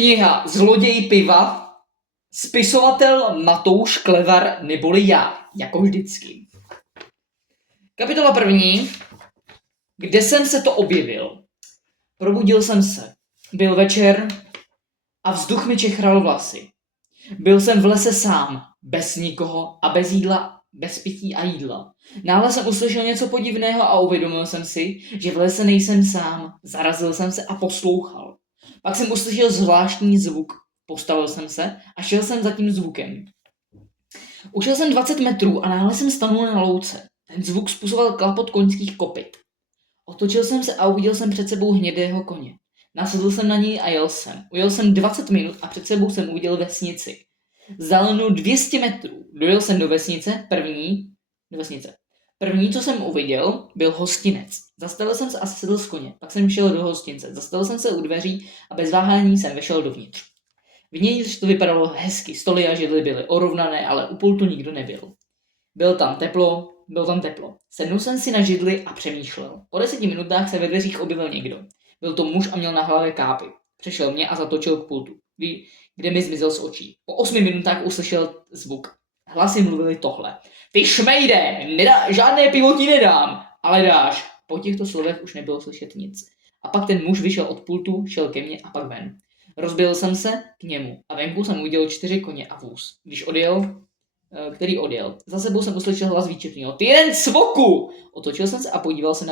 Kniha Zloděj piva, spisovatel Matouš Klevar neboli já, jako vždycky. Kapitola 1. Kde jsem se to objevil? Probudil jsem se. Byl večer a vzduch mi čechral vlasy. Byl jsem v lese sám, bez nikoho a bez jídla, bez pití a jídla. Náhle jsem uslyšel něco podivného a uvědomil jsem si, že v lese nejsem sám. Zarazil jsem se a poslouchal. Pak jsem uslyšel zvláštní zvuk. Postavil jsem se a šel jsem za tím zvukem. Ušel jsem 20 metrů a náhle jsem stanul na louce. Ten zvuk způsobil klapot koňských kopyt. Otočil jsem se a uviděl jsem před sebou hnědého koně. Nasedl jsem na něj a jel jsem. Ujel jsem 20 minut a před sebou jsem uviděl vesnici. Vzdálenou 200 metrů. Dojel jsem do vesnice. První, co jsem uviděl, byl hostinec. Zastavil jsem se a sedl z koně. Pak jsem šel do hostince. Zastavil jsem se u dveří a bez váhání jsem vešel dovnitř. Vnitř to vypadalo hezky. Stoly a židly byly orovnané, ale u pultu nikdo nebyl. Bylo tam teplo. Sednul jsem si na židli a přemýšlel. Po 10 minutách se ve dveřích objevil někdo. Byl to muž a měl na hlavě kápy. Přešel mě a zatočil k pultu, kde mi zmizel z očí. Po 8 minutách uslyšel zvuk. Hlasy mluvily tohle. Ty šmejde, žádné pivo ti nedám, ale dáš. Po těchto slovech už nebylo slyšet nic. A pak ten muž vyšel od pultu, šel ke mně a pak ven. Rozběhl jsem se k němu a venku jsem uviděl 4 koně a vůz. Který odjel. Za sebou jsem uslyšel hlas výčepního. Ty jeden cvoku! Otočil jsem se a podíval se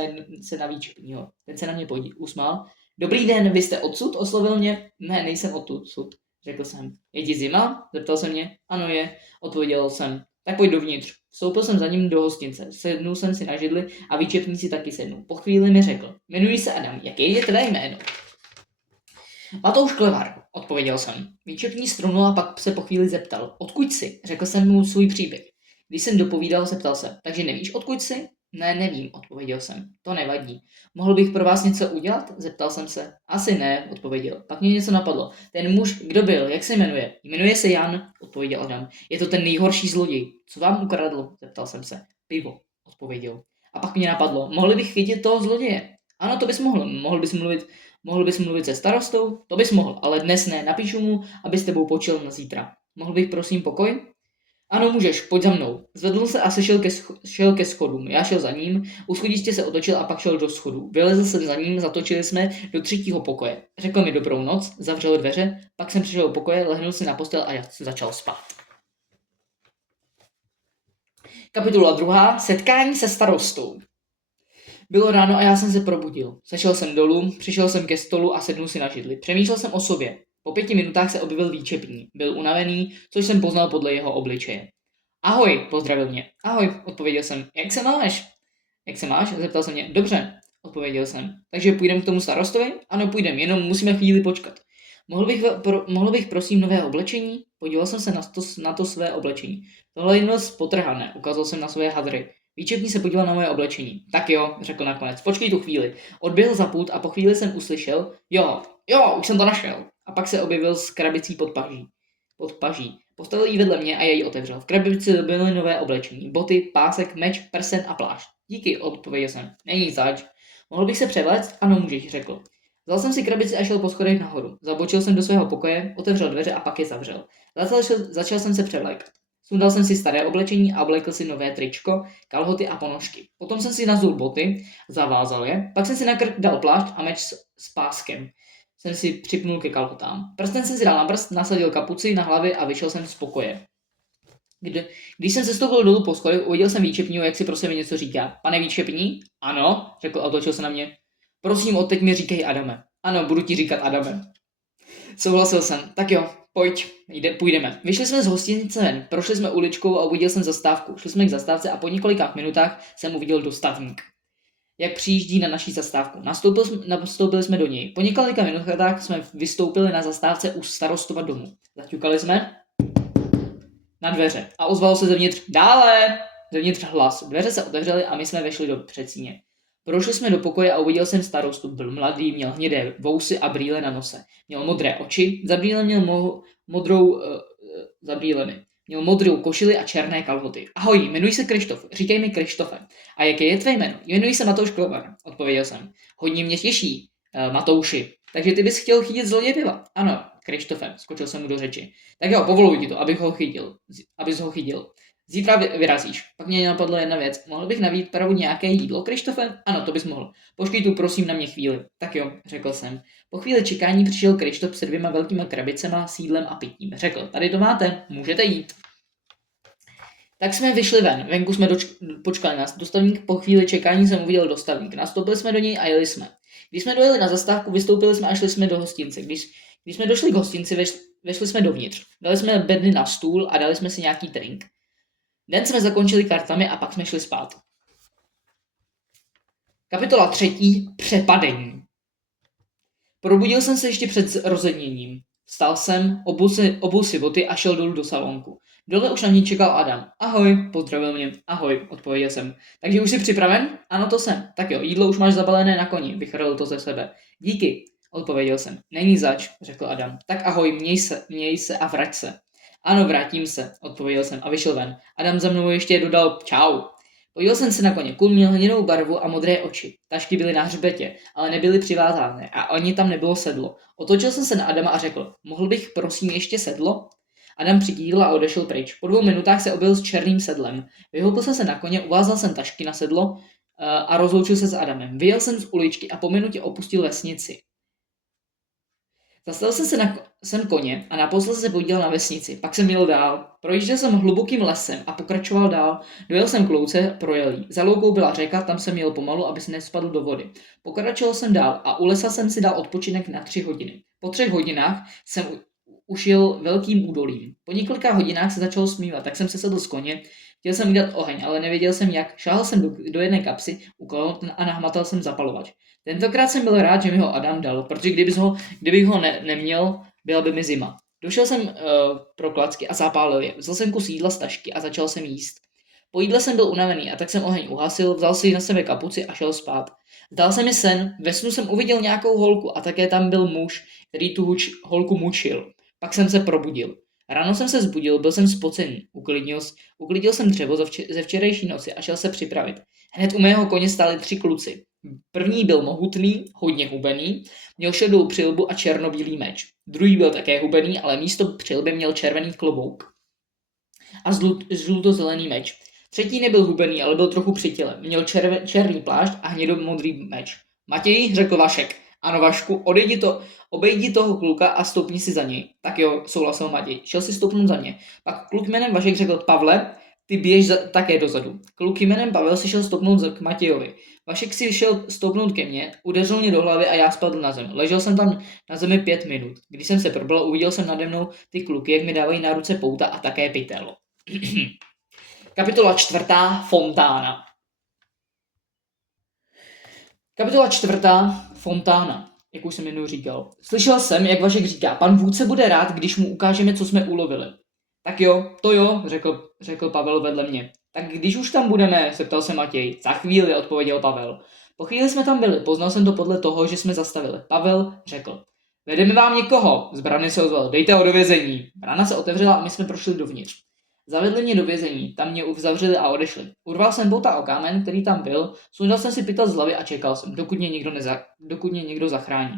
na výčepního. Ten se na mě usmál. Dobrý den, vy jste odsud? Oslovil mě. Ne, nejsem odsud, řekl jsem. Je ti zima? Zeptal se mě. Ano je, odpověděl jsem. Tak pojď dovnitř. Vstoupil jsem za ním do hostince. Sednul jsem si na židli a výčepní si taky sednul. Po chvíli mi řekl. Jmenuji se Adam. Jaké je tvé jméno? Matouš Klevar, odpověděl jsem. Výčepní strunul a pak se po chvíli zeptal. Odkud jsi? Řekl jsem mu svůj příběh. Když jsem dopovídal, zeptal se. Takže nevíš, odkud jsi? Ne, nevím, odpověděl jsem. To nevadí. Mohl bych pro vás něco udělat? Zeptal jsem se. Asi ne, odpověděl. Pak mě něco napadlo. Ten muž, kdo byl, jak se jmenuje? Jmenuje se Jan, odpověděl Adam. Je to ten nejhorší zloděj. Co vám ukradl? Zeptal jsem se. Pivo, odpověděl. A pak mě napadlo. Mohli bych chytit toho zloděje? Ano, to bys mohl. Mohl bys mluvit se starostou? To bys mohl, ale dnes ne. Napíšu mu, aby s tebou počil na zítra. Mohl bych prosím pokoj? Ano, můžeš, pojď za mnou. Zvedl se a šel ke schodům. Já šel za ním, u schodiště se otočil a pak šel do schodů. Vylezl jsem za ním, zatočili jsme do 3. pokoje. Řekl mi dobrou noc, zavřel dveře, pak jsem přišel do pokoje, lehnul si na postel a začal spát. Kapitola 2. Setkání se starostou. Bylo ráno a já jsem se probudil. Sešel jsem dolů, přišel jsem ke stolu a sednul si na židli. Přemýšlel jsem o sobě. Po 5 minutách se objevil výčepní. Byl unavený, což jsem poznal podle jeho obličeje. Ahoj, pozdravil mě. Ahoj, odpověděl jsem. Jak se máš? Jak se máš? Zeptal se mě. Dobře, odpověděl jsem. Takže půjdeme k tomu starostovi? Ano, půjdeme, jenom musíme chvíli počkat. Mohl bych prosím nové oblečení? Podíval jsem se na to své oblečení. Tohle je jedno potrhané, ukázal jsem na své hadry. Výčepní se podíval na moje oblečení. Tak jo, řekl nakonec. Počkej tu chvíli. Odběhl za pult a po chvíli jsem uslyšel. Jo, už jsem to našel. A pak se objevil s krabicí pod paží. Postavil ji vedle mě a já ji otevřel. V krabici byly nové oblečení. Boty, pásek, meč, prsen a plášť. Díky, odpověděl jsem. Není zač. Mohl bych se převléct? Ano, můžeš, řekl. Vzal jsem si krabici a šel po schodech nahoru. Zabočil jsem do svého pokoje, otevřel dveře a pak je zavřel. Začal jsem se převlékat. Sundal jsem si staré oblečení a oblekl si nové tričko, kalhoty a ponožky. Potom jsem si nazul boty, zavázal je, pak jsem si na krk dal plášť a meč s páskem. Jsem si připnul ke kalhotám. Prsten jsem si dal na prst, nasadil kapuci na hlavě a vyšel jsem z pokoje. Když jsem sestoupil dolů po schodech, uviděl jsem výčepního, jak si pro sebe něco říká. Pane výčepní? Ano, řekl a otočil se na mě. Prosím, odteď mi říkej Adame. Ano, budu ti říkat Adame. Souhlasil jsem. Tak jo, půjdeme. Vyšli jsme z hostince ven, prošli jsme uličkou a uviděl jsem zastávku. Šli jsme k zastávce a po několika minutách jsem uviděl dostavník, jak přijíždí na naší zastávku. Nastoupili jsme do něj. Po několika minutách jsme vystoupili na zastávce u starostova domu. Zaťukali jsme na dveře a ozvalo se zevnitř dále. Zevnitř hlas. Dveře se otevřely a my jsme vešli do předsíně. Prošli jsme do pokoje a uviděl jsem starostu. Byl mladý, měl hnědé vousy a brýle na nose. Měl modré oči, Měl modrou košili a černé kalhoty. Ahoj, jmenuji se Krištof, říkej mi Krištofe. A jaké je tvé jméno? Jmenuji se Matouš Klevar, odpověděl jsem. Hodně mě těší, Matouši. Takže ty bys chtěl chytit zloděje piva? Ano. Krištofem, skočil jsem mu do řeči. Tak jo, povoluji ti to, abys ho chytil. Zítra vyrazíš. Pak mě napadla jedna věc. Mohl bych na výpravu nějaké jídlo, Krištofe? Ano, to bys mohl. Počkej tu prosím na mě chvíli. Tak jo, řekl jsem. Po chvíli čekání přišel Krištof se 2 velkýma krabicema s jídlem a pitím. Řekl, tady to máte, můžete jít. Tak jsme vyšli ven. Venku jsme počkali nás. Dostavník, po chvíli čekání jsem uviděl dostavník. Nastoupili jsme do něj a jeli jsme. Když jsme dojeli na zastávku, vystoupili jsme a šli jsme do hostince. Když jsme došli k hostinci, vešli jsme dovnitř. Dali jsme bedny na stůl a dali jsme si nějaký drink. Den jsme zakončili kartami a pak jsme šli spát. Kapitola 3. Přepadení. Probudil jsem se ještě před rozedněním. Vstal jsem, obul si boty a šel dolů do salonku. Dole už na mě čekal Adam. Ahoj, pozdravil mě. Ahoj, odpověděl jsem. Takže už jsi připraven? Ano, to jsem. Tak jo, jídlo už máš zabalené na koni, vychrlil to ze sebe. Díky, odpověděl jsem. Není zač, řekl Adam. Tak ahoj, měj se a vrať se. Ano, vrátím se, odpověděl jsem a vyšel ven. Adam za mnou ještě dodal čau. Podíval jsem se na koně. Kůl měl hnědou barvu a modré oči. Tašky byly na hřbetě, ale nebyly přivázané a ani tam nebylo sedlo. Otočil jsem se na Adama a řekl, mohl bych prosím ještě sedlo? Adam přikývl a odešel pryč. Po 2 minutách se objevil s černým sedlem. Vyhoupil jsem se na koně, uvázal jsem tašky na sedlo a rozloučil se s Adamem. Vyjel jsem z uličky a po minutě opustil vesnici. Zastavil jsem se koně a naposled se podíval na vesnici. Pak jsem jel dál. Projížděl jsem hlubokým lesem a pokračoval dál. Dojel jsem k louce projelí. Za loukou byla řeka, tam jsem jel pomalu, aby se nespadl do vody. Pokračoval jsem dál a u lesa jsem si dal odpočinek na 3 hodiny. Po 3 hodinách jsem už jel velkým údolím. Po několika hodinách se začalo smívat, tak jsem se sedl z koně. Chtěl jsem udělat oheň, ale nevěděl jsem jak. Šáhl jsem do jedné kapsy, uklal a nahmatal jsem zapalovač. Tentokrát jsem byl rád, že mi ho Adam dal, protože kdybych ho neměl, byla by mi zima. Došel jsem pro klacky a zapálil je. Vzal jsem kus jídla z tašky a začal jsem jíst. Po jídle jsem byl unavený a tak jsem oheň uhasil, vzal si na sebe kapuci a šel spát. Zdál se mi sen, ve snu jsem uviděl nějakou holku a také tam byl muž, který tu holku mučil. Pak jsem se probudil. Ráno jsem se zbudil, byl jsem spocený. Uklidil jsem dřevo ze včerejší noci a šel se připravit. Hned u mého koně stáli 3 kluci. První byl mohutný, hodně hubený, měl šedou přilbu a černobílý meč. Druhý byl také hubený, ale místo přilby měl červený klobouk a žlutozelený meč. Třetí nebyl hubený, ale byl trochu při těle. Měl černý plášť a hnědomodrý meč. Matěj, řekl Vašek. Ano, Vašku, obejdi toho kluka a stoupni si za něj. Tak jo, souhlasil Matěj. Šel si stoupnout za ně. Pak kluk jménem Vašek řekl, Pavle, ty běž také dozadu. Kluk jménem Pavel si šel stoupnout k Matějovi. Vašek si šel stoupnout ke mně, udeřil mě do hlavy a já spadl na zem. Ležel jsem tam na zemi 5 minut. Když jsem se probral, uviděl jsem nade mnou ty kluky, jak mi dávají na ruce pouta a také pytel. Kapitola 4. Fontána. Kapitola 4. Fontána. Jak už jsem jednou říkal. Slyšel jsem, jak Vašek říká, pan vůdce bude rád, když mu ukážeme, co jsme ulovili. Tak jo, to jo, řekl Pavel vedle mě. Tak když už tam budeme, zeptal se Matěj. Za chvíli, odpověděl Pavel. Po chvíli jsme tam byli, poznal jsem to podle toho, že jsme zastavili. Pavel řekl. Vedeme vám někoho, z brany se ozval, dejte ho do vězení. Brána se otevřela a my jsme prošli dovnitř. Zavedli mě do vězení, tam mě zavřeli a odešli. Urval jsem pouta o kámen, který tam byl, sundal jsem si pytel z hlavy a čekal jsem, dokud mě někdo zachrání.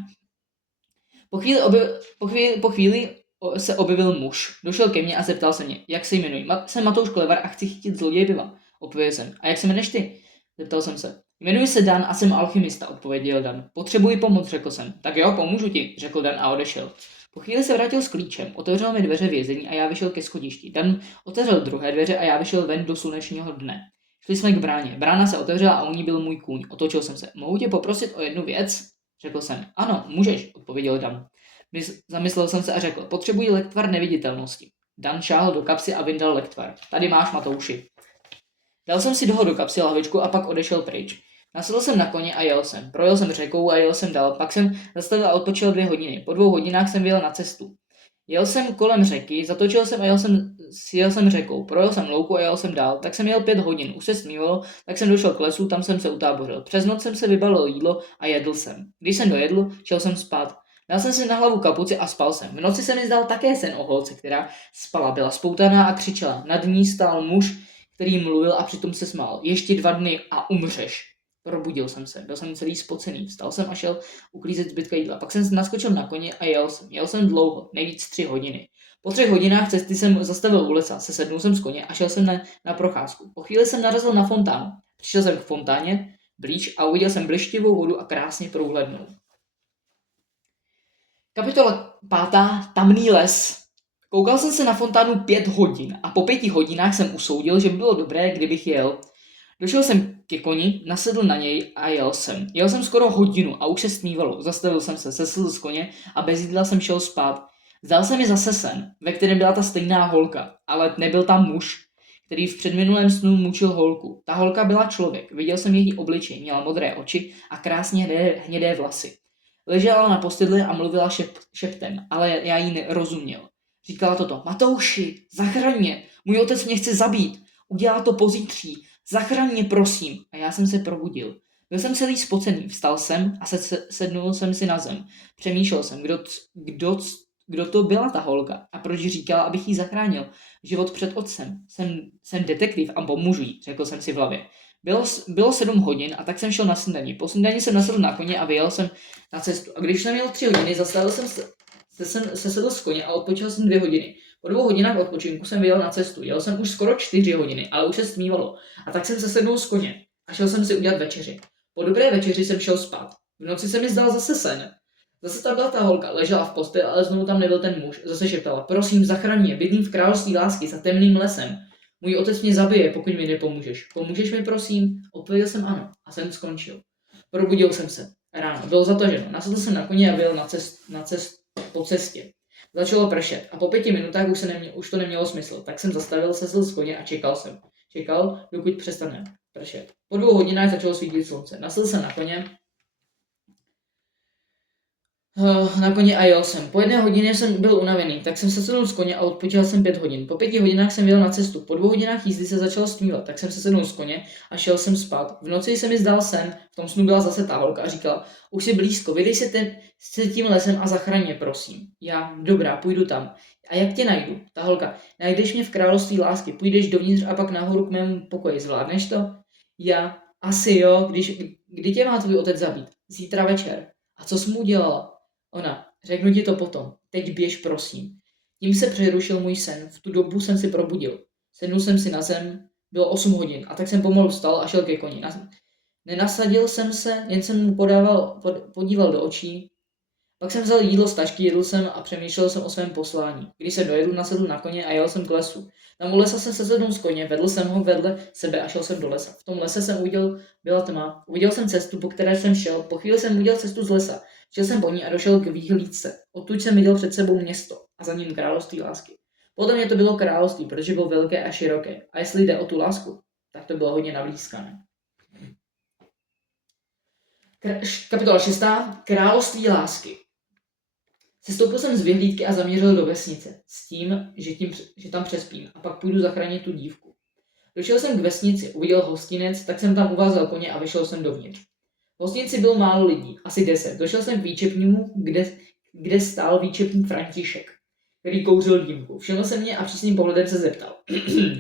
Po chvíli se objevil muž. Došel ke mně a zeptal se mě, jak se jmenuji. Jsem Matouš Klevar a chci chytit zloděje piva. Odpověděl jsem. A jak se jmenuješ ty? Zeptal jsem se. Jmenuji se Dan a jsem alchymista, odpověděl Dan. Potřebuji pomoc, řekl jsem. Tak jo, pomůžu ti, řekl Dan a odešel. Po chvíli se vrátil s klíčem, otevřel mi dveře vězení a já vyšel ke schodišti. Dan otevřel druhé dveře a já vyšel ven do slunečního dne. Šli jsme k bráně. Brána se otevřela a u ní byl můj kůň. Otočil jsem se. Mohu tě poprosit o jednu věc? Řekl jsem. Ano, můžeš, odpověděl Dan. Zamyslel jsem se a řekl, potřebuji lektvar neviditelnosti. Dan šáhl do kapsy a vyndal lektvar. Tady máš, Matouši. Dal jsem si do kapsy lahvičku a pak odešel pryč. Nasedl jsem na koně a jel jsem. Projel jsem řekou a jel jsem dál. Pak jsem zastavil a odpočil 2 hodiny. Po 2 hodinách jsem vyjel na cestu. Jel jsem kolem řeky, zatočil jsem a jel jsem řekou. Projel jsem louku a jel jsem dál. Tak jsem jel 5 hodin. Už se smívalo, tak jsem došel k lesu, tam jsem se utábořil. Přes noc jsem se vybalil jídlo a jedl jsem. Když jsem dojedl, šel jsem spát. Dal jsem si na hlavu kapuci a spal jsem. V noci se mi zdal také sen o holce, která spala, byla spoutaná a křičela. Nad ní stál muž, který mluvil a přitom se smál. Ještě 2 dny a umřeš. Probudil jsem se, byl jsem celý spocený, vstal jsem a šel uklízet zbytka jídla. Pak jsem naskočil na koně a jel jsem. Jel jsem dlouho, nejvíc 3 hodiny. Po 3 hodinách cesty jsem zastavil u lesa, sesednul jsem z koně a šel jsem na procházku. Po chvíli jsem narazil na fontánu. Přišel jsem k fontáně blíž a uviděl jsem blištivou vodu a krásně průhlednou. Kapitola 5. Tamný les. Koukal jsem se na fontánu 5 hodin a po 5 hodinách jsem usoudil, že by bylo dobré, kdybych jel. Došel jsem ke koni, nasedl na něj a jel jsem. Jel jsem skoro hodinu a už se stmívalo. Zastavil jsem se, sesedl z koně a bez jídla jsem šel spát. Zdal se mi zase sen, ve kterém byla ta stejná holka, ale nebyl tam muž, který v předminulém snu mučil holku. Ta holka byla člověk, viděl jsem její obličej, měla modré oči a krásně hnědé vlasy. Ležela na postydle a mluvila šeptem, ale já jí nerozuměl. Říkala toto: Matouši, zachraň mě, můj otec mě chce zabít, udělá to pozítří, zachraň mě prosím. A já jsem se probudil. Byl jsem celý spocený, vstal jsem a sednul jsem si na zem. Přemýšlel jsem, kdo to byla ta holka a proč říkala, abych jí zachránil život před otcem. Jsem detektiv a pomůžu jí, řekl jsem si v hlavě. Bylo 7 hodin a tak jsem šel na snídani. Po snídani jsem nasedl na koně a vyjel jsem na cestu. A když jsem měl 3 hodiny, zastavil jsem sesedl z koně a odpočil jsem 2 hodiny. Po 2 hodinách odpočinku jsem vyjel na cestu. Jel jsem už skoro 4 hodiny, ale už se stmívalo. A tak jsem sesednul z koně a šel jsem si udělat večeři. Po dobré večeři jsem šel spát. V noci se mi zdal zase sen. Zase tam byla ta holka, ležela v posteli, ale znovu tam nebyl ten muž. Zase šeptala: Prosím, zachraň mě, bydlím v království lásky za temným lesem. Můj otec mě zabije, pokud mi nepomůžeš. Pomůžeš mi, prosím? Odpověděl jsem ano a sen skončil. Probudil jsem se. Ráno. Bylo zataženo. Nasedl jsem na koně a vyjel po cestě. Začalo pršet a po 5 minutách už to nemělo smysl. Tak jsem zastavil, sesedl z koně a čekal jsem. Čekal, dokud přestane pršet. Po 2 hodinách začalo svítit slunce. Nasedl jsem na koně a jel jsem. Po 1 hodině jsem byl unavený, tak jsem se sednul z koně a odpočil jsem 5 hodin. Po 5 hodinách jsem vyjel na cestu. Po 2 hodinách jízdy se začalo stmívat, tak jsem se sednul z koně a šel jsem spát. V noci se mi zdál sen, v tom snu byla zase ta holka a říkala: Už jsi blízko, vydej se tím lesem a zachraň mě, prosím. Já: Dobrá, půjdu tam. A jak tě najdu? Ta holka: Najdeš mě v království lásky, půjdeš dovnitř a pak nahoru k mému pokoji. Zvládneš to? Já: Asi jo, kdy tě má tvůj otec zabít? Zítra večer. A co jsi mu udělala? Ona: Řeknu ti to potom. Teď běž, prosím. Tím se přerušil můj sen. V tu dobu jsem si probudil. Sednul jsem si na zem, bylo 8 hodin a tak jsem pomalu vstal a šel ke koni. Nenasadil jsem se, jen jsem mu podíval do očí. Pak jsem vzal jídlo z tašky, jedl jsem a přemýšlel jsem o svém poslání. Když jsem dojedl, nasedl na koně a jel jsem k lesu. Tam u lesa jsem se sednul z koně, vedl jsem ho vedle sebe a šel jsem do lesa. V tom lese jsem byla tma. Uviděl jsem cestu, po které jsem šel. Po chvíli jsem udělal cestu z lesa. Šel jsem po ní a došel k výhlídce. Odtud jsem viděl před sebou město a za ním království lásky. Podle mě to bylo království, protože bylo velké a široké. A jestli jde o tu lásku, tak to bylo hodně nablízkané. Kapitola 6. Království lásky. Sestoupil jsem z vyhlídky a zaměřil do vesnice s tím, že tam přespím a pak půjdu zachránit tu dívku. Došel jsem k vesnici, uviděl hostinec, tak jsem tam uvázal koně a vyšel jsem dovnitř. V hostinci bylo málo lidí, asi 10. Došel jsem k výčepnímu, kde stál výčepník František, který kouřil dýmku. Všiml se mě a přísným pohledem se zeptal: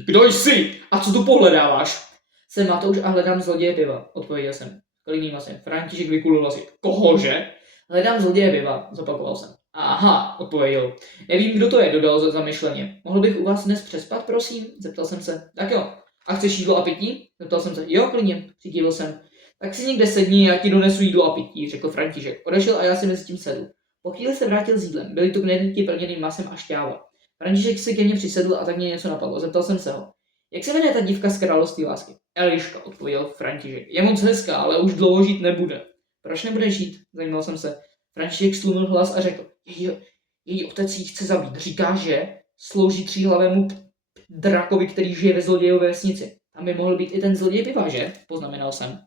Kdo jsi? A co tu pohledáváš? Jsem Matouš a hledám zloděje piva, odpověděl jsem. Klidným hlasem. František vykulil hlasy. Kohože? Hledám zloděje piva, zopakoval jsem. Aha, odpověděl. Nevím, kdo to je, dodal zamyšleně. Mohl bych u vás dnes přespat, prosím? Zeptal jsem se. Tak jo. A chceš jídlo a pití? Zeptal jsem se. Jo, klidně, přikývil jsem. Tak si někde sedni, já ti donesu jídlo a pití, řekl František. Odešel a já si mezi tím sedl. Po chvíli se vrátil s jídlem. Byly tu knedlíky plněným masem a šťáva. František si ke mně přisedl a tak mě něco napadlo. Zeptal jsem se ho. Jak se jmenuje ta dívka z království lásky? Eliška, odpověděl František. Je moc hezká, ale už dlouho žít nebude. Proč nebude žít? Zajímal jsem se. František stlumil hlas a řekl: Její otec jí chce zabít. Říká, že slouží 3hlavému drakovi, který žije ve zlodějové vesnici. Tam by mohl být i ten zloděj piva, že? Poznamenal jsem.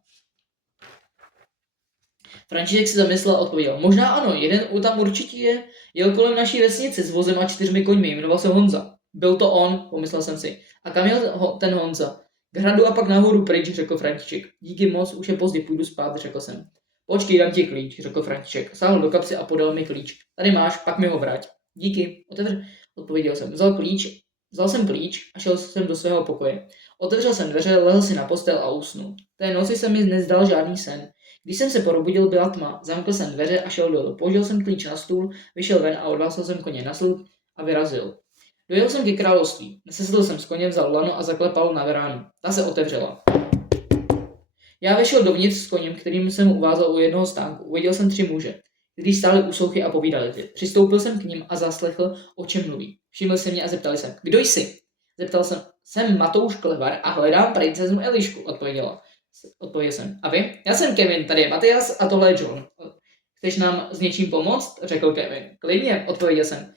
František si zamyslel a odpověděl: Možná ano, jeden tam určitě je. Jel kolem naší vesnice s vozem a 4 koňmi, jmenoval se Honza. Byl to on, pomyslel jsem si. A kam jel ten Honza? K hradu a pak nahoru pryč, řekl František. Díky moc, už je pozdě, půjdu spát, řekl jsem. Počkej, dám ti klíč, řekl František. Sáhl do kapsy a podal mi klíč. Tady máš, pak mi ho vrať. Díky, odpověděl jsem. Vzal jsem klíč a šel jsem do svého pokoje. Otevřel jsem dveře, lehl si na postel a usnul. Té noci se mi nezdal žádný sen. Když jsem se probudil, byla tma. Zamkl jsem dveře a šel dolů. Položil jsem klíč na stůl, vyšel ven a odvásil jsem koně na slup a vyrazil. Dojel jsem ke království. Nesesedl jsem z koně, vzal lano a zaklepal na bránu. Ta se otevřela. Já vešel dovnitř s koněm, kterým jsem uvázal u jednoho stánku. Uviděl jsem 3 muže, kteří stáli u souchy a povídali si. Přistoupil jsem k ním a zaslechl, o čem mluví. Všiml se mě a zeptali se, kdo jsi? Zeptal jsem Matouš Klevar a hledám princeznu Elišku, odpověděl jsem. A vy? Já jsem Kevin, tady je Matias a tohle je John. Chceš nám s něčím pomoct? Řekl Kevin. Klidně, odpověděl jsem.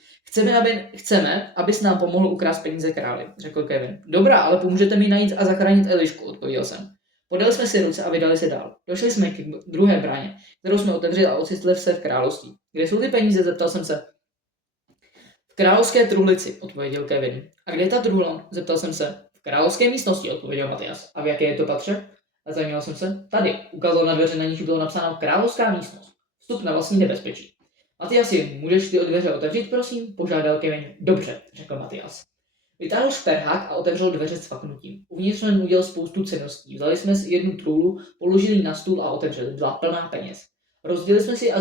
Chceme, abys nám pomohl ukrást peníze králi, řekl Kevin. Dobrá, ale pomůžete mi najít a zachránit Elišku, odpověděl jsem. Podali jsme si ruce a vydali se dál. Došli jsme k druhé bráně, kterou jsme otevřeli a ocitli se v království. Kde jsou ty peníze? Zeptal jsem se. V královské truhlici, odpověděl Kevin. A kde je ta truhla? Zeptal jsem se. V královské místnosti, odpověděl Matias. A v jaké je to patře? A zajímal jsem se. Tady, ukázal na dveře, na nich bylo napsáno královská místnost. Vstup na vlastní nebezpečí. Matiasi, můžeš ty dveře otevřít, prosím? Požádal Kevin. Dobře, řekl Matias. Vytáhl šperhák a otevřel dveře s faknutím. Uvnitř jsme udělal spoustu cenností. Vzali jsme si jednu trůlu, položili ji na stůl a otevřeli. Byla plná peněz. Rozdělili jsme si a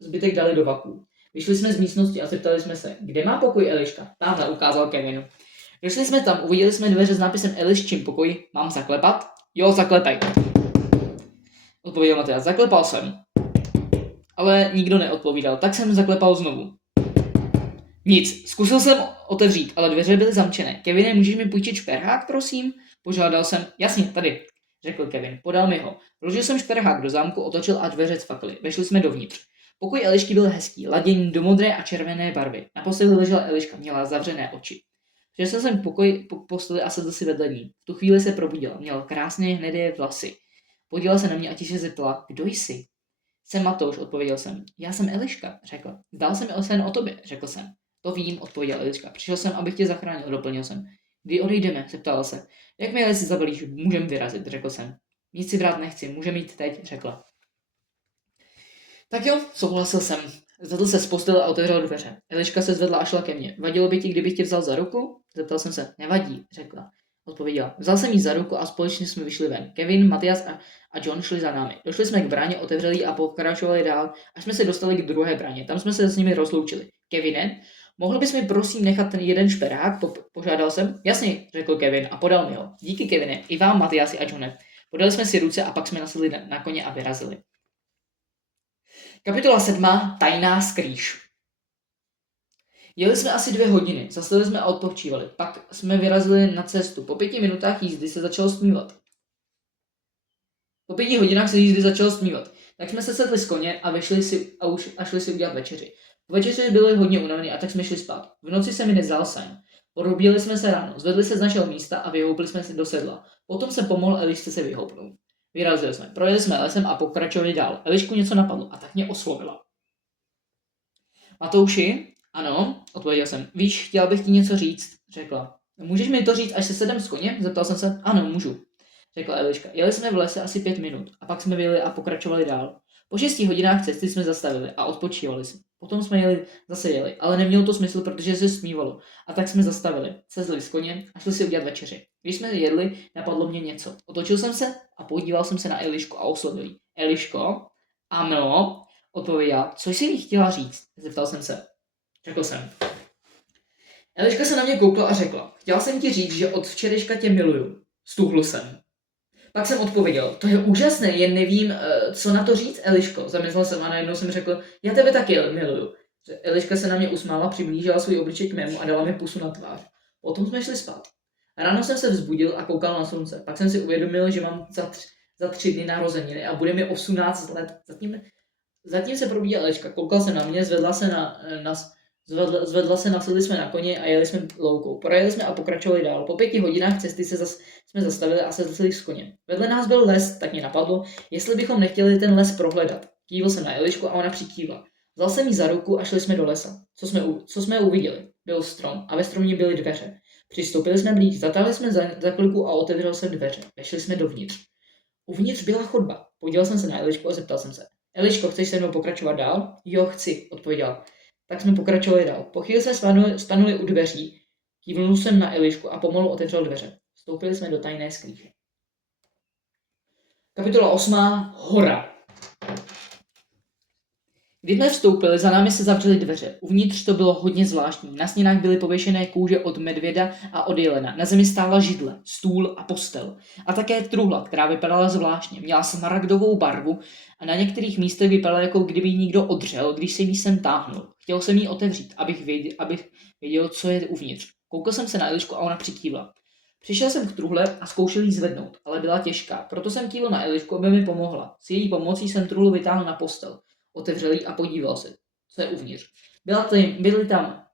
zbytek dali do vaků. Vyšli jsme z místnosti a zeptali jsme se, kde má pokoj Eliška? Tamhle, ukázal Kevin. Došli jsme tam, uviděli jsme dveře s nápisem Eliščin pokoj. Mám zaklepat? Jo, zaklepej. Odpověděl Matias. Zaklepal jsem. Ale nikdo neodpovídal, tak jsem zaklepal znovu. Nic, zkusil jsem otevřít, ale dveře byly zamčené. Kevine, můžeš mi půjčit šperhák, prosím? Požádal jsem. Jasně, tady, řekl Kevin. Podal mi ho. Vložil jsem šperhák do zámku, otočil a dveře cvakly. Vešli jsme dovnitř. Pokoj Elišky byl hezký, laděný do modré a červené barvy. Na posteli ležela Eliška, měla zavřené oči. Přešel jsem po posteli a sedl si vedle ní. V tu chvíli se probudila, měla krásné hnědé vlasy. Podívala se na mě a tiše zeptala, kdo jsi? Jsem Matouš, odpověděl jsem. Já jsem Eliška, řekla. Zdál se mi sen o tobě, řekl jsem. To vím, odpověděla Eliška. Přišel jsem, abych tě zachránil, doplnil jsem. Kdy odejdeme, zeptala se. Jakmile si zabalíš, můžeme vyrazit, řekl jsem. Nic si vrát nechci, můžeme jít teď, řekla. Tak jo, souhlasil jsem. Zvedl se z postele a otevřel dveře. Eliška se zvedla a šla ke mně. Vadilo by ti, kdybych tě vzal za ruku? Zeptal jsem se. Nevadí, řekla. Odpověděla. Vzal jsem jí za ruku a společně jsme vyšli ven. Kevin, Matias a John šli za námi. Došli jsme k bráně, otevřeli ji a pokračovali dál, až jsme se dostali k druhé bráně. Tam jsme se s nimi rozloučili. Kevine, mohl bys mi prosím nechat ten jeden šperák? Požádal jsem. Jasně, řekl Kevin a podal mi ho. Díky, Kevine, i vám, Matiasi a Johne. Podali jsme si ruce a pak jsme nasedli na koně a vyrazili. Kapitola 7. Tajná skrýš. Jeli jsme asi 2 hodiny, zastavili jsme a odpočívali. Pak jsme vyrazili na cestu. Po 5 minutách jízdy se začalo stmívat. Po 5 hodinách se jízdy začalo stmívat. Tak jsme se sedli z koně a šli si udělat večeři. Po večeři byli hodně unavení a tak jsme šli spát. V noci se mi nezdál sen. Porobili jsme se ráno, zvedli se z našeho místa a vyhoupli jsme se do sedla. Potom se pomohl Elišce se vyhoupnout. Vyrazili jsme, projeli jsme lesem a pokračovali dál. Elišku něco napadlo a tak mě oslovila. Matouši? Ano, odpověděl jsem. Víš, chtěla bych ti něco říct, řekla. Můžeš mi to říct, až se sedem z koně? Zeptal jsem se. Ano, můžu, řekla Eliška. Jeli jsme v lese asi 5 minut a pak jsme vyjeli a pokračovali dál. Po 6 hodinách cesty jsme zastavili a odpočívali jsme. Potom jsme zase jeli, ale nemělo to smysl, protože se stmívalo. A tak jsme zastavili, sezli z koně a šli si udělat večeři. Když jsme jedli, napadlo mě něco. Otočil jsem se a podíval jsem se na Elišku a oslovil jí. Eliško? Ano, odpověděla. Co jsi jí chtěla říct? Zeptal jsem se. Řekl jsem. Eliška se na mě koukla a řekla. Chtěla jsem ti říct, že od včerejška tě miluju. Stuhl jsem. Pak jsem odpověděl, to je úžasné, jen nevím, co na to říct, Eliško. Zamyslel jsem a najednou jsem řekl, já tebe taky miluju. Eliška se na mě usmála, přiblížila svůj obličej k mému a dala mi pusu na tvář. Potom jsme šli spát. Ráno jsem se vzbudil a koukal na slunce. Pak jsem si uvědomil, že mám za 3 dny narozeniny a bude mi 18 let. Zatím se probíhala Eliška, koukal se na mě, zvedla se, nasedli jsme na koně a jeli jsme loukou. Projeli jsme a pokračovali dál. Po 5 hodinách cesty jsme zastavili a sedli z koně. Vedle nás byl les, tak mě napadlo, jestli bychom nechtěli ten les prohledat. Kývil jsem na Elišku a ona přikývla. Vzal jsem jí za ruku a šli jsme do lesa. Co jsme uviděli? Byl strom a ve stromě byly dveře. Přistoupili jsme blíž, zatáhli jsme za kliku a otevřel jsem dveře. Vešli jsme dovnitř. Uvnitř byla chodba. Podíval jsem se na Elišku a zeptal jsem se. Eliško, chceš se mnou pokračovat dál? Jo, chci, odpověděla. Tak jsme pokračovali dál. Po chvíli jsme stanuli u dveří, kývnul jsem na Elišku a pomalu otevřel dveře. Vstoupili jsme do tajné skrýše. Kapitola 8. Hora. Když jsme vstoupili, za námi se zavřely dveře. Uvnitř to bylo hodně zvláštní. Na stěnách byly pověšené kůže od medvěda a od jelena. Na zemi stála židle, stůl a postel. A také truhla, která vypadala zvláštně. Měla smaragdovou barvu a na některých místech vypadala, jako kdyby ji někdo odřel, když se jí sem táhnul. Chtěl jsem ji otevřít, abych věděl, co je uvnitř. Koukal jsem se na Elišku a ona přikývla. Přišel jsem k truhle a zkoušel ji zvednout, ale byla těžká. Proto jsem kývl na Elišku, aby mi pomohla. S její pomocí jsem truhlu vytáhl na postel. Otevřel ji a podíval se, co je uvnitř. Byly tam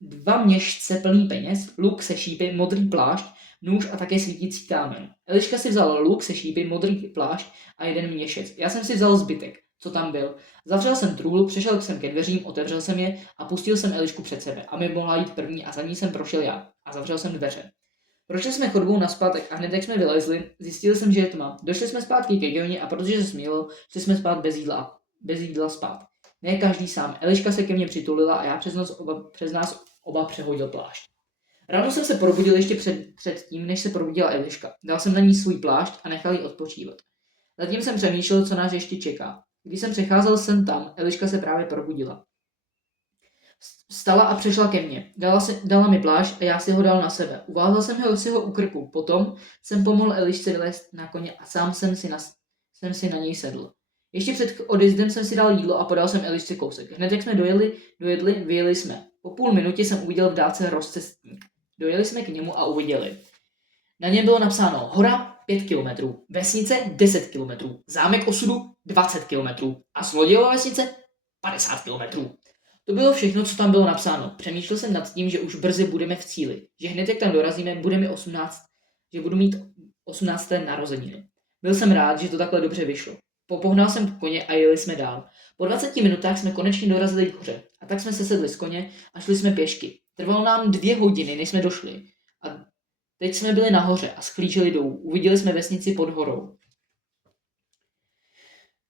2 měšce plný peněz, luk se šípy, modrý plášť, nůž a také svítící kámen. Eliška si vzala luk se šípy, modrý plášť a 1 měšec. Já jsem si vzal zbytek, co tam byl. Zavřel jsem truhlu, přešel jsem ke dveřím, otevřel jsem je a pustil jsem Elišku před sebe, aby mohla jít první a za ní jsem prošel já a zavřel jsem dveře. Prošli jsme chodbou nazpátek a hned jak jsme vylezli, zjistil jsem, že je tma. Došli jsme zpátky ke Geoně a protože se smílil, šli jsme spát bez jídla spát. Ne každý sám. Eliška se ke mně přitulila a já přes nás oba přehodil plášť. Ráno jsem se probudil ještě před tím, než se probudila Eliška. Dal jsem na ní svůj plášť a nechal ji odpočívat. Zatím jsem přemýšlel, co nás ještě čeká. Když jsem přecházel sem tam, Eliška se právě probudila. Vstala a přešla ke mně. Dala mi plášť a já si ho dal na sebe. Uvázal jsem si ho u krku. Potom jsem pomohl Elišce vylézt na koně a sám jsem si na něj sedl. Ještě před odjezdem jsem si dal jídlo a podal jsem Elišce kousek. Hned jak jsme dojedli, vyjeli jsme. Po půl minutě jsem uviděl v dálce rozcestník. Dojeli jsme k němu a uviděli. Na něm bylo napsáno hora 5 km, vesnice 10 km, zámek osudu 20 km a Zlodějova vesnice 50 km. To bylo všechno, co tam bylo napsáno. Přemýšlel jsem nad tím, že už brzy budeme v cíli, že hned jak tam dorazíme, že budu mít 18. narozeniny. Byl jsem rád, že to takhle dobře vyšlo. Popohnal jsem koně a jeli jsme dál. Po 20 minutách jsme konečně dorazili k hoře. A tak jsme se sedli z koně a šli jsme pěšky. Trvalo nám 2 hodiny, než jsme došli. A teď jsme byli nahoře a schlíželi dolů. Uviděli jsme vesnici pod horou.